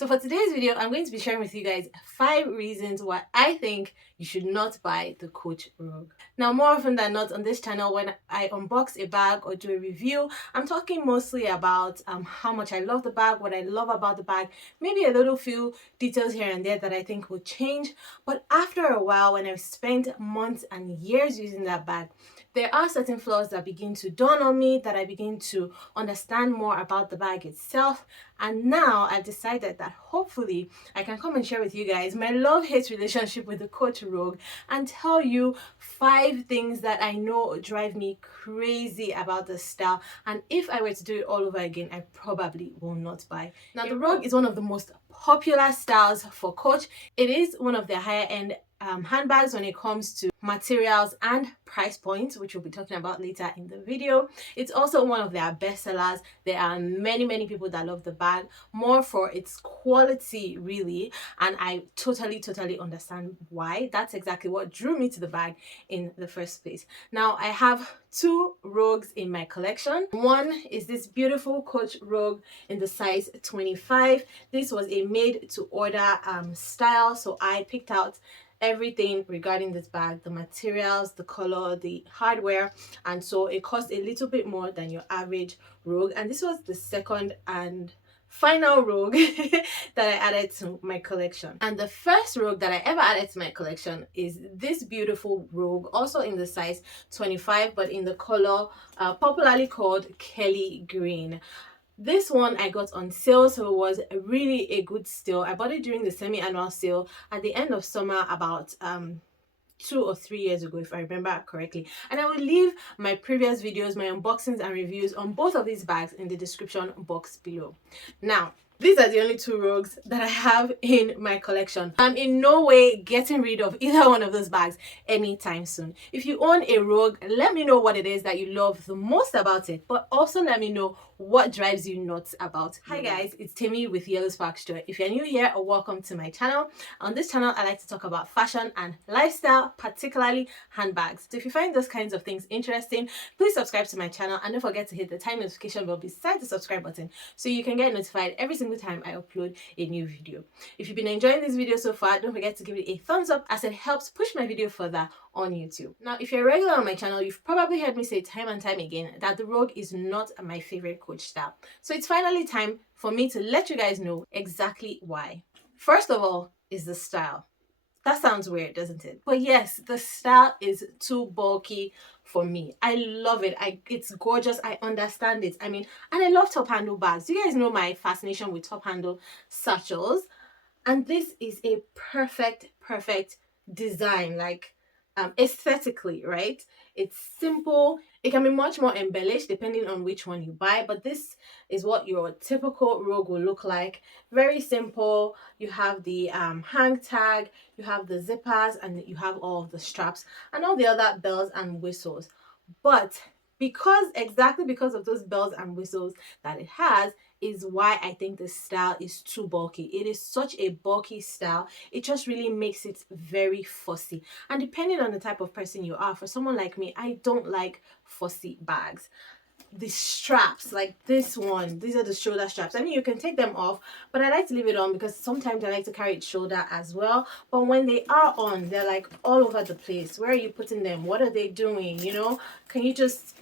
So for today's video, I'm going to be sharing with you guys 5 reasons why I think you should not buy the Coach Rogue. Now, more often than not on this channel, when I unbox a bag or do a review, I'm talking mostly about how much I love the bag, what I love about the bag, maybe a little few details here and there that I think will change. But after a while, when I've spent months and years using that bag, there are certain flaws that begin to dawn on me, that I begin to understand more about the bag itself. And now I've decided that hopefully I can come and share with you guys my love-hate relationship with the Coach Rogue and tell you 5 things that I know drive me crazy about the style. And if I were to do it all over again, I probably will not buy. Now, the Rogue is one of the most popular styles for Coach. It is one of their higher end handbags when it comes to materials and price points, which we'll be talking about later in the video. It's also one of their best sellers. There are many people that love the bag more for its quality, really, and I totally understand why. That's exactly what drew me to the bag in the first place. Now, I have 2 Rogues in my collection. One is this beautiful Coach Rogue in the size 25. This was a made to order style, so I picked out everything regarding this bag, the materials, the color, the hardware, and so it cost a little bit more than your average Rogue. And this was the second and final Rogue that I added to my collection. And the first Rogue that I ever added to my collection is this beautiful Rogue, also in the size 25, but in the color popularly called Kelly Green. This one I got on sale, so it was really a good steal. I bought it during the semi-annual sale at the end of summer, about 2 or 3 years ago, if I remember correctly. And I will leave my previous videos, my unboxings and reviews on both of these bags in the description box below. Now, these are the only 2 Rogues that I have in my collection. I'm in no way getting rid of either one of those bags anytime soon. If you own a Rogue, let me know what it is that you love the most about it, but also let me know what drives you nuts about it. Hi guys, it's Temi with YellowSparksJoy. If you're new here, welcome to my channel. On this channel, I like to talk about fashion and lifestyle, particularly handbags. So if you find those kinds of things interesting, please subscribe to my channel and don't forget to hit the tiny notification bell beside the subscribe button so you can get notified every single time I upload a new video. If you've been enjoying this video so far, don't forget to give it a thumbs up, as it helps push my video further on YouTube. Now, if you're a regular on my channel, you've probably heard me say time and time again that the Rogue is not my favorite Coach style. So it's finally time for me to let you guys know exactly why. First of all is the style. That sounds weird, doesn't it? But yes, the style is too bulky for me. I love it. It's gorgeous. I understand it. I mean, and I love top handle bags. You guys know my fascination with top handle satchels. And this is a perfect design, like aesthetically, right? It's simple. It can be much more embellished depending on which one you buy, but this is what your typical Rogue will look like. Very simple. You have the hang tag, you have the zippers, and you have all of the straps and all the other bells and whistles. But exactly because of those bells and whistles that it has is why I think this style is too bulky. It is such a bulky style. It just really makes it very fussy. And depending on the type of person you are, for someone like me, I don't like fussy bags. The straps, like this one, these are the shoulder straps. I mean, you can take them off, but I like to leave it on because sometimes I like to carry it shoulder as well. But when they are on, they're like all over the place. Where are you putting them? What are they doing? You know, can you just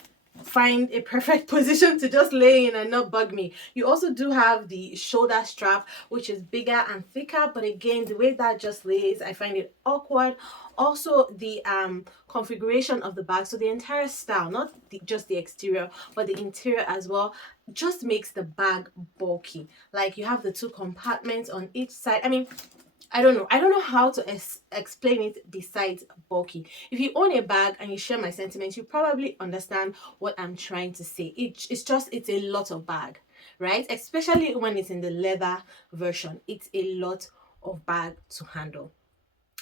find a perfect position to just lay in and not bug me? You also do have the shoulder strap, which is bigger and thicker, but again, the way that just lays, I find it awkward. Also, the configuration of the bag, so the entire style, not just the exterior but the interior as well, just makes the bag bulky. Like, you have the 2 compartments on each side. I mean, I don't know how to explain it besides bulky. If you own a bag and you share my sentiments, you probably understand what I'm trying to say. It's a lot of bag, right? Especially when it's in the leather version. It's a lot of bag to handle.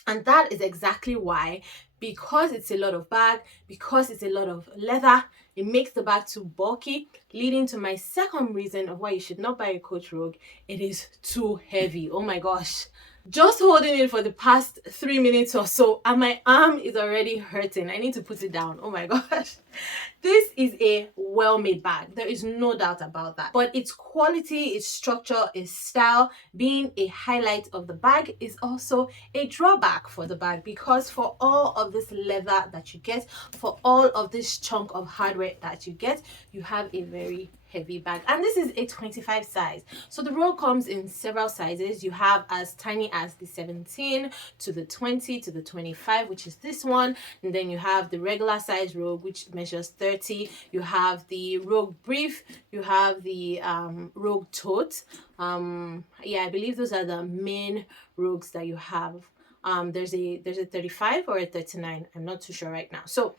And that is exactly why, because it's a lot of bag, because it's a lot of leather, it makes the bag too bulky, leading to my second reason of why you should not buy a Coach Rogue. It is too heavy. Oh my gosh. just holding it for the past 3 minutes or so, and my arm is already hurting. I need to put it down. Oh my gosh. This is a well-made bag. There is no doubt about that. But its quality, its structure, its style, being a highlight of the bag, is also a drawback for the bag, because for all of this leather that you get, for all of this chunk of hardware that you get, you have a very heavy bag. And this is a 25 size. So the roll comes in several sizes. You have as tiny as the 17 to the 20 to the 25, which is this one. And then you have the regular size rogue, which measures 30. You have the rogue brief. You have the rogue tote. Yeah, I believe those are the main rogues that you have. There's a 35 or a 39. I'm not too sure right now. So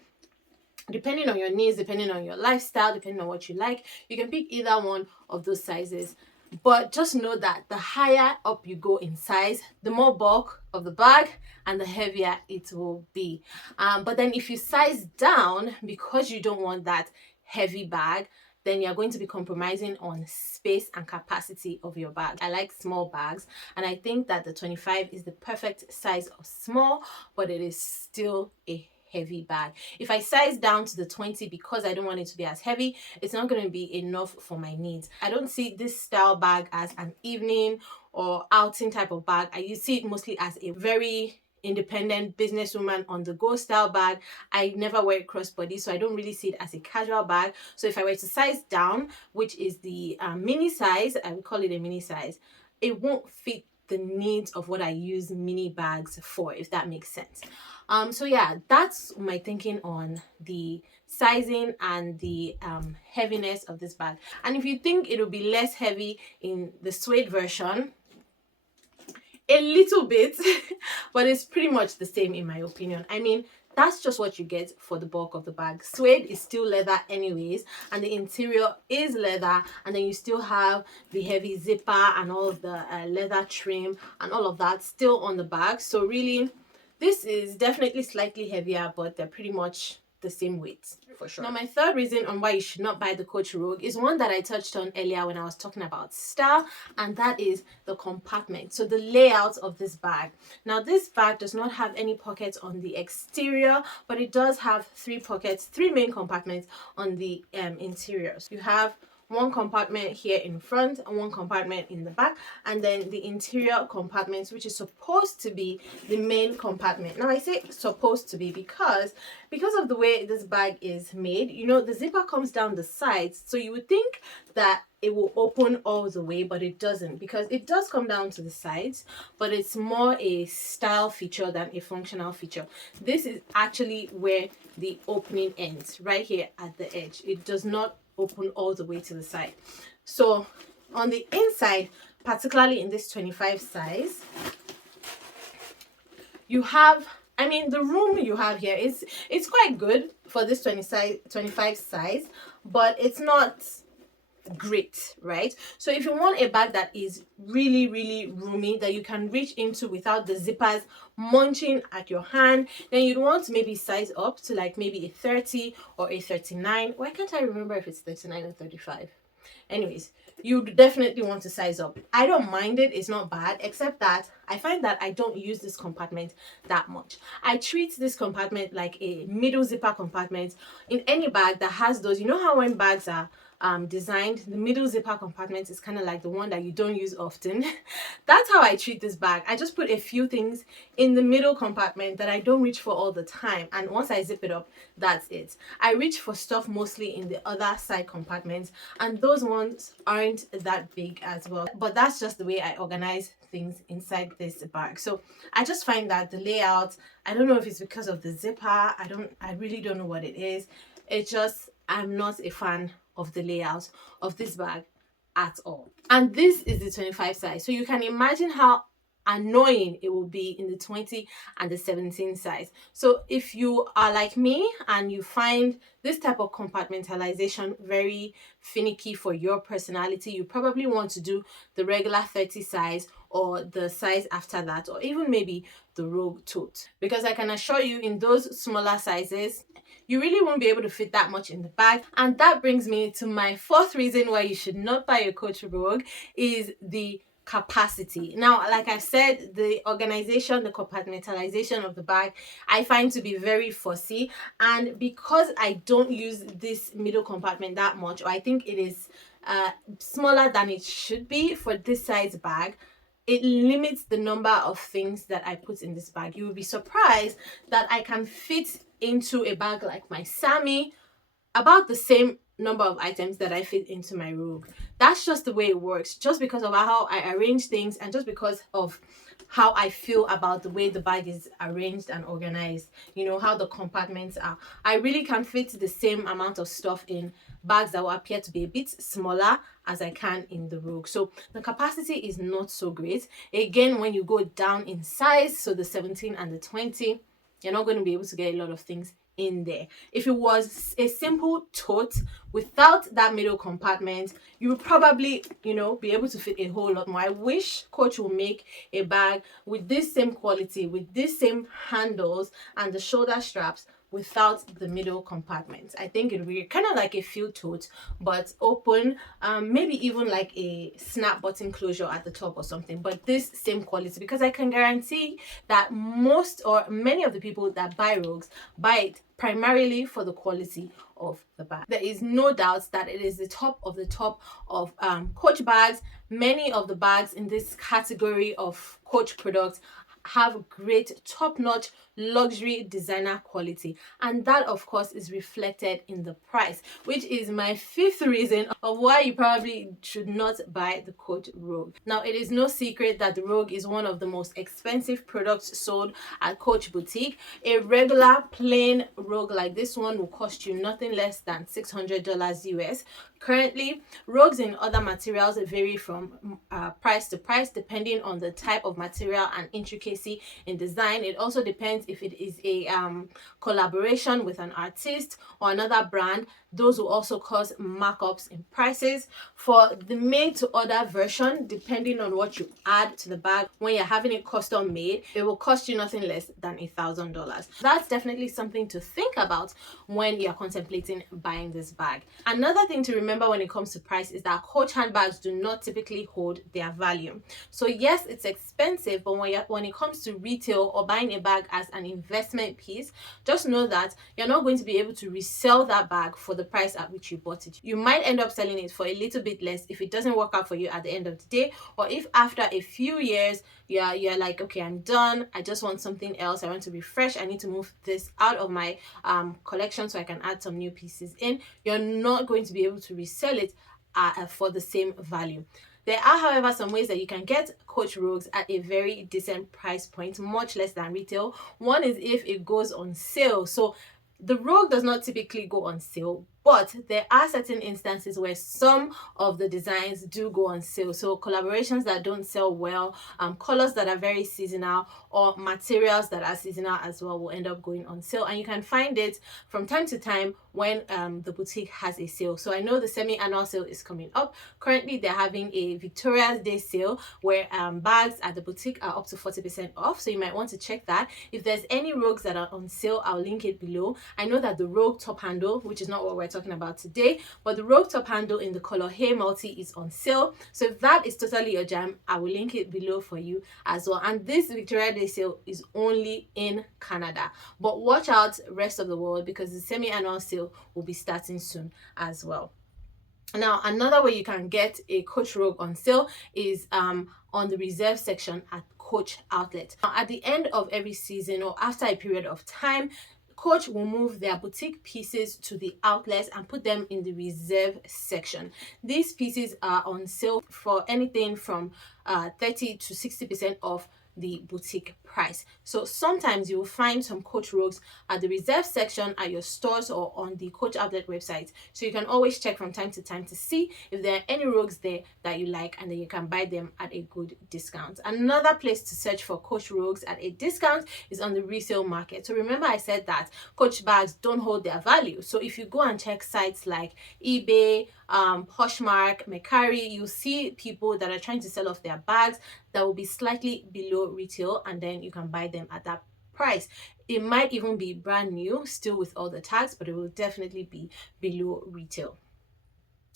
depending on your needs, depending on your lifestyle, depending on what you like, you can pick either one of those sizes. But just know that the higher up you go in size, the more bulk of the bag and the heavier it will be. But then if you size down, because you don't want that heavy bag, then you're going to be compromising on space and capacity of your bag. I like small bags, and I think that the 25 is the perfect size of small, but it is still a heavy bag. If I size down to the 20 because I don't want it to be as heavy, it's not going to be enough for my needs. I don't see this style bag as an evening or outing type of bag. I see it mostly as a very independent businesswoman on the go style bag. I never wear it crossbody, so I don't really see it as a casual bag. So if I were to size down, which is the mini size, I would call it a mini size, it won't fit the needs of what I use mini bags for, if that makes sense. So yeah, that's my thinking on the sizing and the heaviness of this bag. And if you think it'll be less heavy in the suede version, a little bit, but it's pretty much the same in my opinion. I mean, that's just what you get for the bulk of the bag. Suede is still leather anyways, and the interior is leather, and then you still have the heavy zipper and all of the leather trim and all of that still on the bag. So really, this is definitely slightly heavier, but they're pretty much the same weight for sure. Now, my third reason on why you should not buy the Coach Rogue is one that I touched on earlier when I was talking about style, and that is the compartment. So the layout of this bag. Now, this bag does not have any pockets on the exterior, but it does have three main compartments on the interiors. You have one compartment here in front and one compartment in the back, and then the interior compartments, which is supposed to be the main compartment. Now I say supposed to be because of the way this bag is made, you know, the zipper comes down the sides, so you would think that it will open all the way, but it doesn't, because it does come down to the sides, but it's more a style feature than a functional feature. This is actually where the opening ends, right here at the edge. It does not open all the way to the side. So on the inside, particularly in this 25 size, you have, I mean, the room you have here is, it's quite good for this 25 size, but it's not great, right? So if you want a bag that is really roomy, that you can reach into without the zippers munching at your hand, then you'd want to maybe size up to like maybe a 30 or a 39. Why can't I remember if it's 39 or 35? Anyways, you definitely want to size up. I don't mind it, it's not bad, except that I find that I don't use this compartment that much. I treat this compartment like a middle zipper compartment in any bag that has those, you know how when bags are designed, the middle zipper compartment is kind of like the one that you don't use often. That's how I treat this bag. I just put a few things in the middle compartment that I don't reach for all the time, and once I zip it up, that's it. I reach for stuff mostly in the other side compartments, and those ones aren't that big as well, but that's just the way I organize things inside this bag. So I just find that the layout, I don't know if it's because of the zipper, I really don't know what it is. It's just, I'm not a fan of the layout of this bag at all. And this is the 25 size, so you can imagine how annoying it will be in the 20 and the 17 size. So if you are like me and you find this type of compartmentalization very finicky for your personality, you probably want to do the regular 30 size or the size after that, or even maybe the rogue tote, because I can assure you in those smaller sizes you really won't be able to fit that much in the bag. And that brings me to my fourth reason why you should not buy a Coach Rogue, is the capacity. Now, like I said, the organization, the compartmentalization of the bag, I find to be very fussy. And because I don't use this middle compartment that much, or I think it is smaller than it should be for this size bag, it limits the number of things that I put in this bag. You will be surprised that I can fit into a bag like my Sammy about the same number of items that I fit into my robe. That's just the way it works, just because of how I arrange things and just because of how I feel about the way the bag is arranged and organized, you know, how the compartments are. I really can fit the same amount of stuff in bags that will appear to be a bit smaller as I can in the Rogue. So the capacity is not so great. Again, when you go down in size, so the 17 and the 20, you're not going to be able to get a lot of things in there. If it was a simple tote without that middle compartment, you would probably, you know, be able to fit a whole lot more. I wish Coach will make a bag with this same quality, with this same handles and the shoulder straps without the middle compartment. I think it would be kind of like a field tote, but open, maybe even like a snap button closure at the top or something, but this same quality, because I can guarantee that most or many of the people that buy Rogues buy it primarily for the quality of the bag. There is no doubt that it is the top of Coach bags. Many of the bags in this category of Coach products have great top-notch luxury designer quality, and that of course is reflected in the price, which is my fifth reason of why you probably should not buy the Coach Rogue. Now, it is no secret that the Rogue is one of the most expensive products sold at Coach boutique. A regular plain Rogue like this one will cost you nothing less than $600 US. Currently, Rogues in other materials vary from price to price depending on the type of material and intricacy in design. It also depends if it is a collaboration with an artist or another brand. Those will also cause markups in prices. For the made to order version, depending on what you add to the bag, when you're having it custom made, it will cost you nothing less than $1,000. That's definitely something to think about when you're contemplating buying this bag. Another thing to remember when it comes to price is that Coach handbags do not typically hold their value. So yes, it's expensive, but when it comes to retail or buying a bag as an investment piece, just know that you're not going to be able to resell that bag for the price at which you bought it. You might end up selling it for a little bit less if it doesn't work out for you at the end of the day, or if after a few years you're like, okay, I'm done, I just want something else, I want to refresh, I need to move this out of my collection so I can add some new pieces in. You're not going to be able to resell it for the same value. There are, however, some ways that you can get Coach Rogues at a very decent price point, much less than retail. One is if it goes on sale. So the Rogue does not typically go on sale, but there are certain instances where some of the designs do go on sale. So collaborations that don't sell well, colors that are very seasonal, or materials that are seasonal as well will end up going on sale. And you can find it from time to time when the boutique has a sale. So I know the semi-annual sale is coming up. Currently, they're having a Victoria's Day sale where bags at the boutique are up to 40% off. So you might want to check that. If there's any Rogues that are on sale, I'll link it below. I know that the Rogue top handle, which is not what we're talking about today, but the Rogue top handle in the color Hey Multi is on sale. So if that is totally your jam, I will link it below for you as well. And this Victoria Day sale is only in Canada, but watch out rest of the world because the semi-annual sale will be starting soon as well. Now, another way you can get a Coach Rogue on sale is on the reserve section at Coach outlet. Now, at the end of every season or after a period of time, Coach will move their boutique pieces to the outlets and put them in the reserve section. These pieces are on sale for anything from 30 to 60% off the boutique price. So sometimes you will find some Coach Rogues at the reserve section at your stores or on the Coach outlet website. So you can always check from time to time to see if there are any Rogues there that you like, and then you can buy them at a good discount. Another place to search for Coach Rogues at a discount is on the resale market. So remember I said that Coach bags don't hold their value. So if you go and check sites like eBay, Poshmark, Mercari, you'll see people that are trying to sell off their bags that will be slightly below retail, and then you can buy them at that price. It might even be brand new, still with all the tags, but it will definitely be below retail.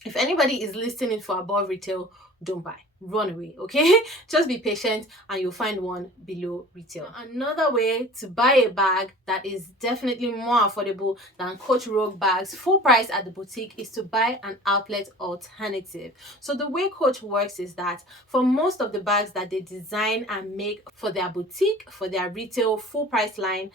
If anybody is listing it for above retail, don't buy. Run away, okay? Just be patient and you'll find one below retail. Now, another way to buy a bag that is definitely more affordable than Coach Rogue bags full price at the boutique is to buy an outlet alternative. So the way Coach works is that for most of the bags that they design and make for their boutique, for their retail full price line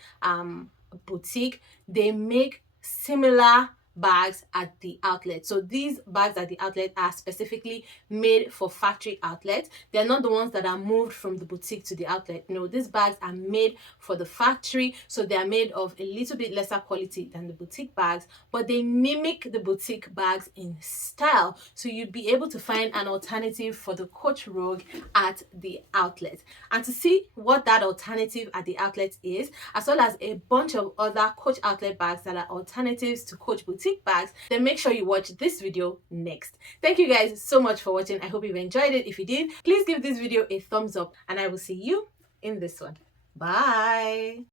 boutique, they make similar bags at the outlet. So these bags at the outlet are specifically made for factory outlets. They're not the ones that are moved from the boutique to the outlet. No, these bags are made for the factory, so they are made of a little bit lesser quality than the boutique bags, but they mimic the boutique bags in style, so you'd be able to find an alternative for the Coach Rogue at the outlet. And to see what that alternative at the outlet is, as well as a bunch of other Coach outlet bags that are alternatives to Coach boutique bags, then make sure you watch this video next. Thank you guys so much for watching. I hope you've enjoyed it. If you did, please give this video a thumbs up and I will see you in this one. Bye.